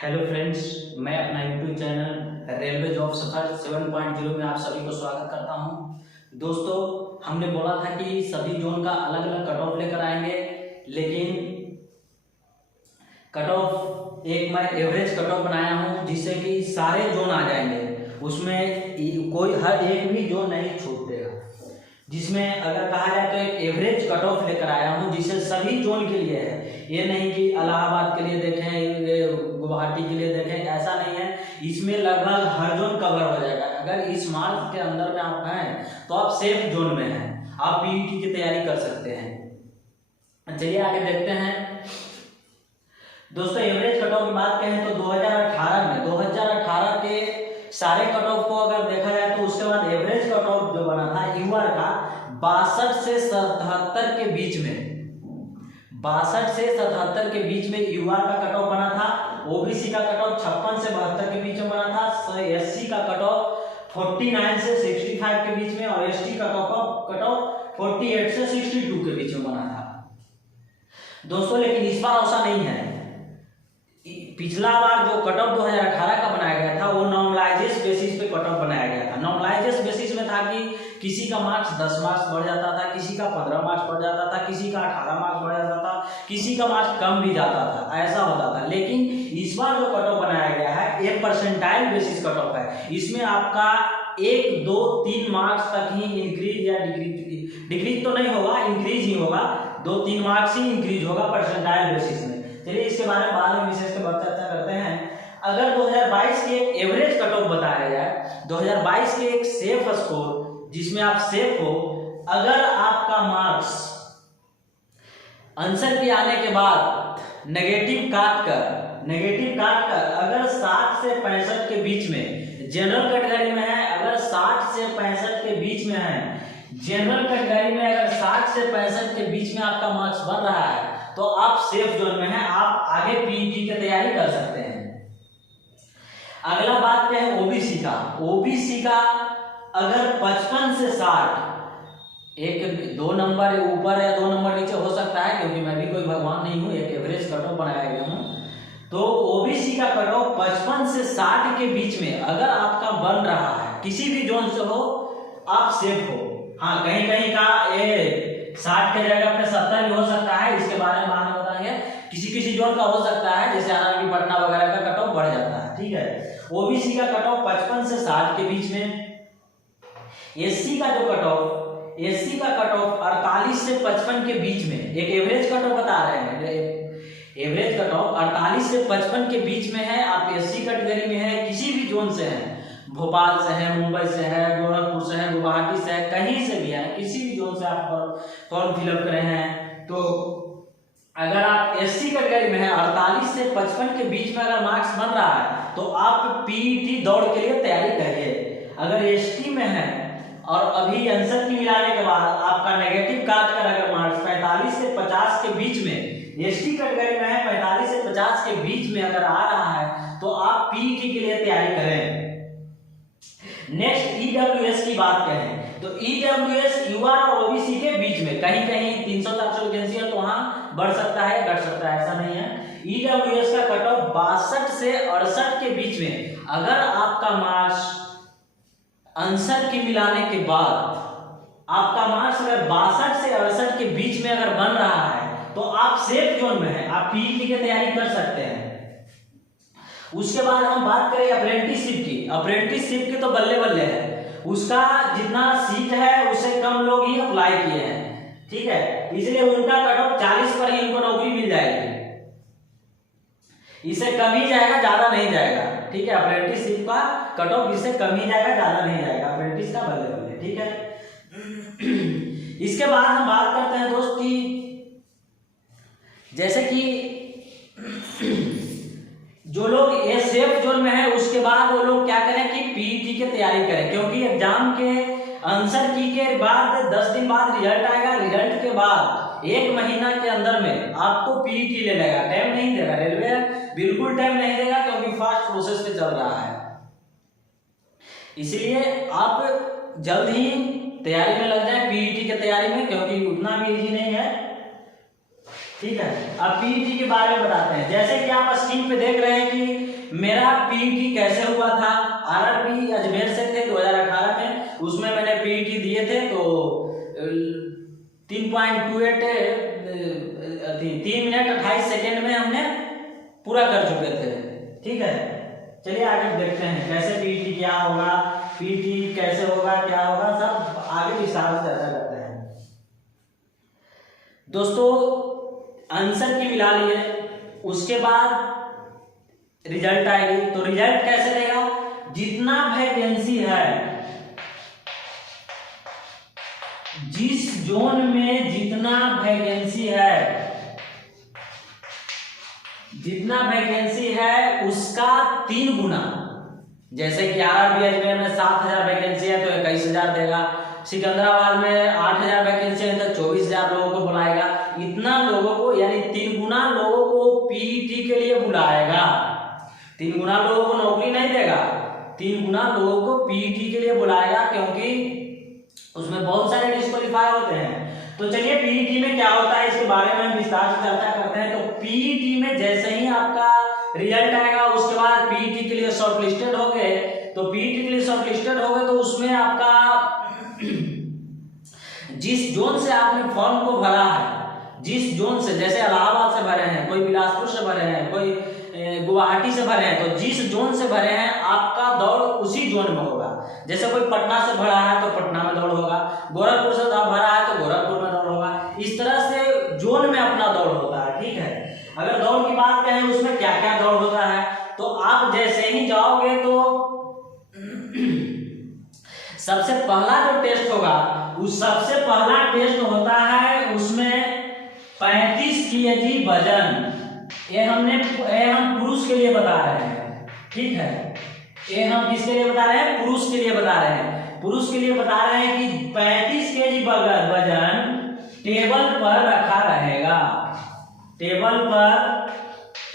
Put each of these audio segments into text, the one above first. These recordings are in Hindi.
हेलो फ्रेंड्स, मैं अपना यूट्यूब चैनल रेलवे जॉब सफर 7.0 में आप सभी को स्वागत करता हूं। दोस्तों, हमने बोला था कि सभी जोन का अलग अलग कट ऑफ लेकर आएंगे, लेकिन कट ऑफ एक मैं एवरेज कट ऑफ बनाया हूं जिससे कि सारे जोन आ जाएंगे। उसमें कोई हर एक भी जोन नहीं छूटेगा। जिसमें अगर कहा जाए तो एक एवरेज कट ऑफ लेकर आया हूं जिससे सभी जोन के लिए है। ये नहीं कि इलाहाबाद के लिए देखें, गुवाहाटी के लिए देखें, ऐसा नहीं है। इसमें लगभग हर जोन कवर हो जाएगा। अगर इस मार्च के अंदर में आप हैं तो आप सेफ जोन में हैं, आप पीईटी की तैयारी कर सकते हैं। चलिए आगे देखते हैं। दोस्तों, एवरेज कट ऑफ की बात करें तो 2018 के सारे कट ऑफ को अगर देखा जाए तो उसके बाद एवरेज कट ऑफ जो बना था यूआर का 62 से 77 के बीच में, 62 से 77 के बीच में यूआर का कट ऑफ बना था। ओबीसी का कट ऑफ 56 से 72 के बीच में बना था। एससी का कट ऑफ 49 से 65 के बीच में और एसटी का कट ऑफ 48 से 62 के बीच में बना था। दोस्तों, लेकिन इस बार ऐसा नहीं है। पिछला बार जो कट ऑफ 2018 का बनाया गया था वो नॉर्मलाइजेशन बेसिस पे कट ऑफ बनाया गया था। नॉर्मलाइजेशन बेसिस में था कि किसी का मार्क्स 10 मार्क्स बढ़ जाता था, किसी का 15 मार्क्स बढ़ जाता था, किसी का 18 मार्क्स बढ़ जाता था, किसी का मार्क्स कम भी जाता था, ऐसा होता था। लेकिन इस बार जो कट ऑफ बनाया गया है एक परसेंटाइल बेसिस कट ऑफ है। इसमें आपका 1, 2, 3 मार्क्स तक ही इंक्रीज या डिक्रीज तो नहीं होगा, इंक्रीज ही होगा। 2-3 मार्क्स ही इंक्रीज होगा परसेंटाइल बेसिस में। चलिए इसके बारे में बाद में विशेष के बारे चर्चा करते हैं। अगर 2022 के एक एवरेज कट ऑफ बताया जाए, 2022 के एक सेफ स्कोर जिसमें आप सेफ हो, अगर आपका मार्क्स आंसर के आने के बाद नेगेटिव काट कर अगर 60 से 65 के बीच में जनरल कैटेगरी में है, अगर 60 से 65 के बीच में है, जनरल कैटेगरी में अगर 60 से 65 के बीच में आपका मार्क्स बन रहा है तो आप सेफ जोन में हैं, आप आगे पीईटी की तैयारी कर सकते हैं। अगला बात पे है ओबीसी का अगर 55 से 60, 1-2 नंबर ऊपर या 2 नंबर नीचे हो सकता है, क्योंकि मैं भी कोई भगवान नहीं हूं, एक एवरेज कट ऑफ बनाया गया हूं। तो ओबीसी का कट ऑफ 55 से 60 के बीच में अगर आपका बन रहा है, किसी भी जोन से हो, आप सेफ हो। हाँ, कहीं कहीं का 60 के जगह पे 70 भी हो सकता है, इसके बारे में बाद में बताएंगे। किसी जोन का हो सकता है, जैसे आरआरबी पटना वगैरह का कट ऑफ बढ़ जाता है, ठीक है। ओबीसी का कट ऑफ 55 से 60 के बीच में। एससी का कट ऑफ 48 से 55 के बीच में, एक एवरेज कट ऑफ बता रहे हैं। एवरेज कट ऑफ 48 से 55 के बीच में है। आप एससी कैटेगरी में है, किसी भी जोन से है, भोपाल से है, मुंबई से है, गोरखपुर से है, गुवाहाटी से है, कहीं से भी है, किसी भी जोन से आप फॉर्म फिलअप करे हैं, तो अगर आप एससी कैटेगरी में है, 48 से 55 के बीच में अगर मार्क्स बन रहा है तो आप पीईटी दौड़ के लिए तैयारी करिए। अगर एसटी में है और अभी आंसर की मिलाने के बाद आपका नेगेटिव काट कर अगर मार्क्स 45 से 50 के बीच में, एसटी कैटेगरी में है, 45 से 50 के बीच में अगर आ रहा है तो आप पीईटी के लिए तैयारी करें। नेक्स्ट ईडब्ल्यूएस की बात करें तो ईडब्ल्यूएस यूआर और ओबीसी के बीच में, कहीं कहीं 300-400 वैकेंसी है तो वहां बढ़ सकता है, घट सकता है, ऐसा नहीं है। ईडब्ल्यूएस का कट ऑफ 62 से 68 के बीच में अगर आपका मार्क्स आंसर की मिलाने के बाद आपका मार्क्स अगर 62 से 68 के बीच में अगर बन रहा है तो आप सेफ जोन में हैं, आप पीईटी की तैयारी कर सकते हैं। उसके बाद हम बात करें अप्रेंटिसशिप की तो बल्ले बल्ले है। उसका जितना सीट है उससे कम लोग ही अप्लाई किए हैं, ठीक है, इसलिए उनका कट ऑफ 40 पर ही उनको नौकरी मिल जाएगी। इससे कम ही जाएगा, ज्यादा नहीं जाएगा, ठीक है। अप्रेंटिसशिप का कट ऑफ इससे कम ही जाएगा, ज्यादा नहीं जाएगा, अप्रेंटिस का बल्ले बल्ले, ठीक है। इसके बाद हम बात करते हैं दोस्त की, जैसे कि जो लोग ये सेफ जोन में है उसके बाद वो लोग क्या करें कि पीईटी की तैयारी करें, क्योंकि एग्जाम के आंसर की के बाद 10 दिन बाद रिजल्ट आएगा। रिजल्ट के बाद 1 महीना के अंदर में आपको पीईटी ले लेगा, टाइम नहीं देगा, रेलवे बिल्कुल टाइम नहीं देगा, क्योंकि फास्ट प्रोसेस पे चल रहा है। इसलिए आप जल्द ही तैयारी में लग जाए पीईटी की तैयारी में, क्योंकि उतना भी इजी नहीं है, ठीक है। अब पीईटी के बारे में बताते हैं। जैसे कि आप स्क्रीन पे देख रहे हैं कि मेरा पीईटी कैसे हुआ था, आरआरबी अजमेर से थे 2018 में, उसमें मैंने पीईटी दिए थे तो 3 मिनट 28 सेकेंड में हमने पूरा कर चुके थे। ठीक है, चलिए आगे देखते हैं कैसे पीईटी क्या होगा, पीईटी कैसे होगा, क्या होगा, सब आगे विस्तार से चर्चा करते हैं। दोस्तों आंसर की मिला लिए, उसके बाद रिजल्ट आएगी। तो रिजल्ट कैसे देगा, जितना वैकेंसी है, जिस जोन में जितना वैकेंसी है उसका 3 गुना। जैसे कि आरआरबी अजमेर में 7,000 वैकेंसी है तो 21,000 देगा, सिकंदराबाद में 8,000 वैकेंसी है तो 24,000 लोगों को बुलाएगा। इतना लोगों को यानी 3 गुना लोगों को पीईटी के लिए बुलाएगा। 3 गुना लोगों को नौकरी नहीं देगा, 3 गुना लोगों को पीईटी के लिए बुलाएगा, क्योंकि उसमें बहुत सारे डिस्क्वालीफाई होते हैं। तो चलिए पीईटी में क्या होता है इसके बारे में हम विस्तार से चर्चा करते हैं। तो पीईटी में जैसे ही आपका रिजल्ट आएगा उसके बाद पीईटी के लिए शॉर्टलिस्टेड हो गए, तो पीईटी के लिए शॉर्टलिस्टेड हो गए तो उसमें आपका जिस जोन से आपने फॉर्म को भरा है, जिस जोन से, जैसे इलाहाबाद से भरे हैं, कोई बिलासपुर से भरे हैं, कोई गुवाहाटी से भरे हैं, तो जिस जोन से भरे हैं आपका दौड़ उसी जोन में होगा। जैसे कोई पटना से भरा है तो पटना में दौड़ होगा, गोरखपुर से भरा है तो गोरखपुर में दौड़ होगा। इस तरह से जोन में अपना दौड़ होता है। ठीक है, अगर दौड़ की बात करें उसमें क्या क्या दौड़ होता है, तो आप जैसे ही जाओगे तो सबसे पहला जो टेस्ट होगा, उस सबसे पहला टेस्ट होता है उसमें 35 kg वजन। ये हम पुरुष के लिए बता रहे हैं। ठीक है, ये हम किसके लिए बता रहे हैं, पुरुष के लिए बता रहे हैं। पुरुष के लिए बता रहे हैं कि 35 kg वजन टेबल पर रखा रहेगा, टेबल पर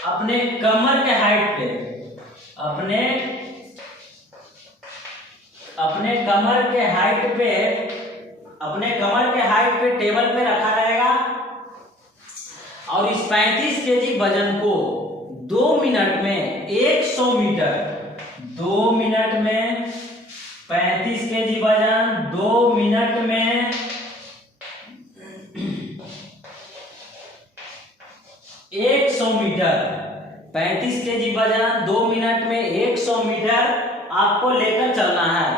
अपने कमर के हाइट पे, अपने कमर के हाइट पे टेबल पे रखा रहेगा। और इस 35 kg वजन को 2 मिनट में 100 मीटर, 2 मिनट में 35 kg वजन 2 मिनट में 100 मीटर, 35 kg वजन 2 मिनट में 100 मीटर आपको लेकर चलना है।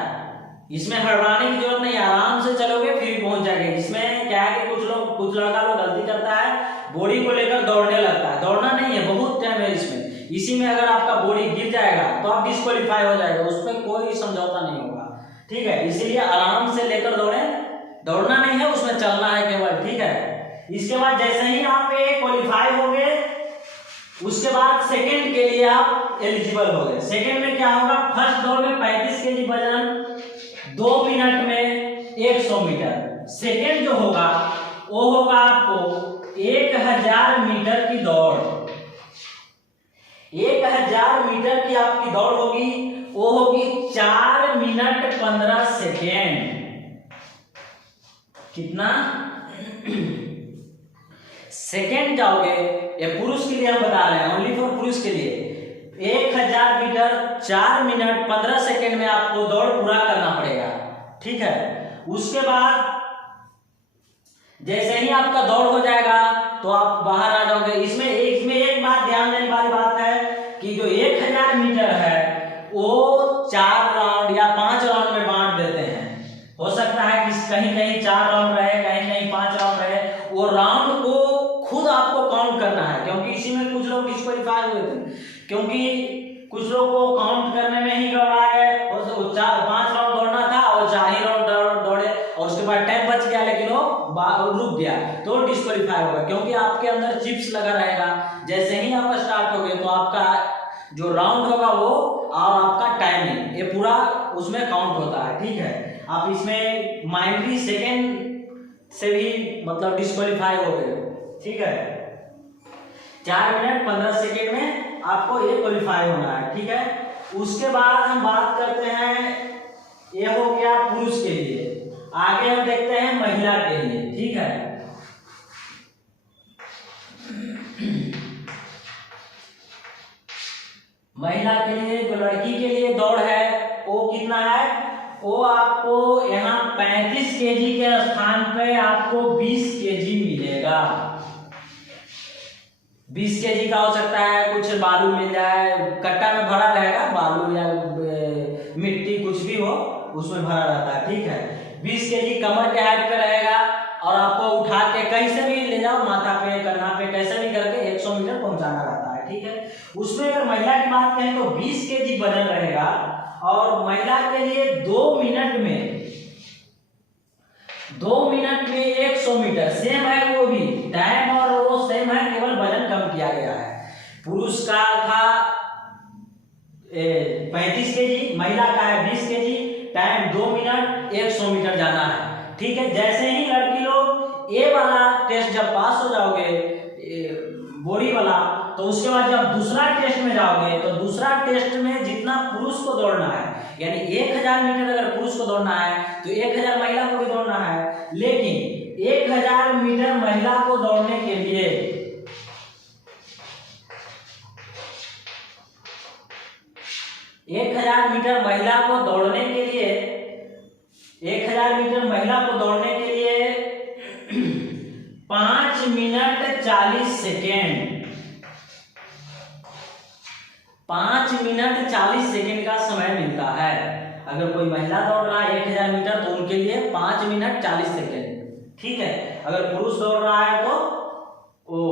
इसमें हड़बड़ाने की जरूरत नहीं, आराम से चलोगे फिर पहुंच जाएंगे। इसमें क्या है कि कुछ लड़का लोग गलती करता है, बॉडी को लेकर दौड़ने लगता है। दौड़ना नहीं है, बहुत टाइम है इसमें। इसी में अगर आपका बॉडी गिर जाएगा तो आप डिस्क्वालीफाई हो जाएगा, उसमें कोई समझौता नहीं होगा। ठीक है, इसीलिए आराम से लेकर दौड़े, दौड़ना नहीं है, उसमें चलना है केवल। ठीक है, इसके बाद जैसे ही आप क्वालिफाई हो गए उसके बाद सेकंड के लिए आप एलिजिबल हो गए। सेकंड में क्या होगा, फर्स्ट दौड़ में 35 kg वजन 2 मिनट में 100 मीटर। सेकंड जो होगा वो होगा आपको 1000 मीटर की दौड़। 1000 मीटर की आपकी दौड़ होगी, वो होगी 4 मिनट 15 सेकेंड। कितना सेकेंड जाओगे, ये पुरुष के लिए हम बता रहे हैं, ओनली फॉर पुरुष के लिए। 1000 मीटर 4 मिनट 15 सेकेंड में आपको दौड़ पूरा करना पड़ेगा। ठीक है, उसके बाद जैसे ही आपका दौड़ हो जाएगा तो आप बाहर आ जाओगे। इसमें एक बात ध्यान देने वाली बात है कि जो 1000 मीटर है वो 4 राउंड या 5 राउंड में बांट देते हैं। हो सकता है कि कहीं कहीं 4 राउंड रहे, कहीं कहीं 5 राउंड रहे। वो राउंड को खुद आपको काउंट करना है, क्योंकि इसी में कुछ लोग डिस्क्वालीफाई हुए थे, क्योंकि कुछ लोग को काउंट करने में ही गड़बड़ा गए। 5 राउंड दौड़ना था और 4 ही राउंड दौड़े और उसके बाद टाइम बच गया, लेकिन वो रुक गया तो डिस्क्वालीफाई होगा, क्योंकि आपके अंदर चिप्स लगा रहेगा। जैसे ही आप स्टार्ट हो गए तो आपका जो राउंड होगा वो और आपका टाइमिंग ये पूरा उसमें काउंट होता है। ठीक है, आप इसमें माइनरी सेकेंड से भी मतलब डिस्क्वालीफाई हो गए। ठीक है, 4 मिनट 15 सेकेंड में आपको ये क्वालिफाई होना है। ठीक है, उसके बाद हम बात करते हैं, ये हो गया पुरुष के लिए। आगे हम देखते हैं महिला के लिए। ठीक है, महिला के लिए, जो लड़की के लिए दौड़ है वो कितना है, वो आपको यहाँ 35 केजी के स्थान पे आपको 20 केजी मिलेगा। 20 केजी का हो सकता है, कुछ बालू मिल जाए, कट्टा में भरा रहेगा, बालू या मिट्टी कुछ भी हो उसमें भरा रहता है, ठीक है। 20 केजी कमर के हाइट पे रहेगा और आपको उठा के कहीं से भी ले जाओ, माथा पे, कंधा पे, कैसे भी करके 100 मीटर पहुंचाना रहता है, ठीक है। उसमें अगर महिला की बात करें तो 20 केजी वजन रहेगा और महिला के लिए 2 मिनट में 100 मीटर सेम है, वो भी टाइम और वो सेम है, केवल वजन कम किया गया है। पुरुष का था 35 केजी, महिला का है 20 केजी, टाइम 2 मिनट 100 मीटर जाना है, ठीक है। जैसे ही लड़की लोग ये वाला टेस्ट जब पास हो जाओगे बॉडी वाला, तो उसके बाद जब दूसरा टेस्ट में जाओगे तो दूसरा टेस्ट में जितना पुरुष को दौड़ना है, यानी 1000 मीटर अगर पुरुष को दौड़ना है तो 1000 महिला को भी दौड़ना है, लेकिन 1000 मीटर महिला को दौड़ने के लिए 1000 मीटर महिला को दौड़ने के लिए 1000 मीटर महिला को दौड़ने के लिए 5 मिनट 40 सेकेंड 5 मिनट 40 सेकेंड का समय मिलता है। अगर कोई महिला दौड़ रहा है 1000 मीटर तो उनके लिए 5 मिनट 40 सेकेंड, ठीक है। अगर पुरुष दौड़ रहा है तो वो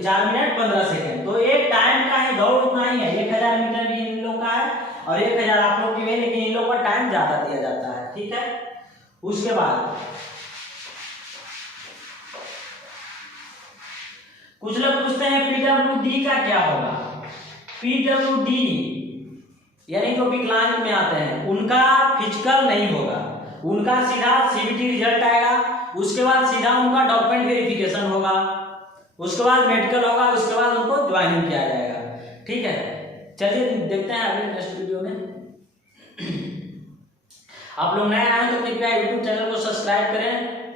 4 मिनट 15 सेकेंड। तो एक टाइम का है, दौड़ उतना ही है, 1000 मीटर भी इन लोग का है और 1000 आप लोग की भी, लेकिन इन लोग का टाइम ज्यादा दिया जाता है, ठीक है। उसके बाद कुछ लोग पूछते हैं PWD का क्या होगा। PWD यानी जो विकलांग में आते हैं उनका फिजिकल नहीं होगा, उनका सीधा CBT रिजल्ट आएगा, उसके बाद सीधा उनका डॉक्यूमेंट वेरिफिकेशन होगा, उसके बाद मेडिकल होगा, उसके बाद उनको ज्वाइनिंग किया जाएगा, ठीक है। चलिए देखते हैं अगले नेक्स्ट वीडियो में। आप लोग नए आए तो कृपया YouTube चैनल को सब्सक्राइब करें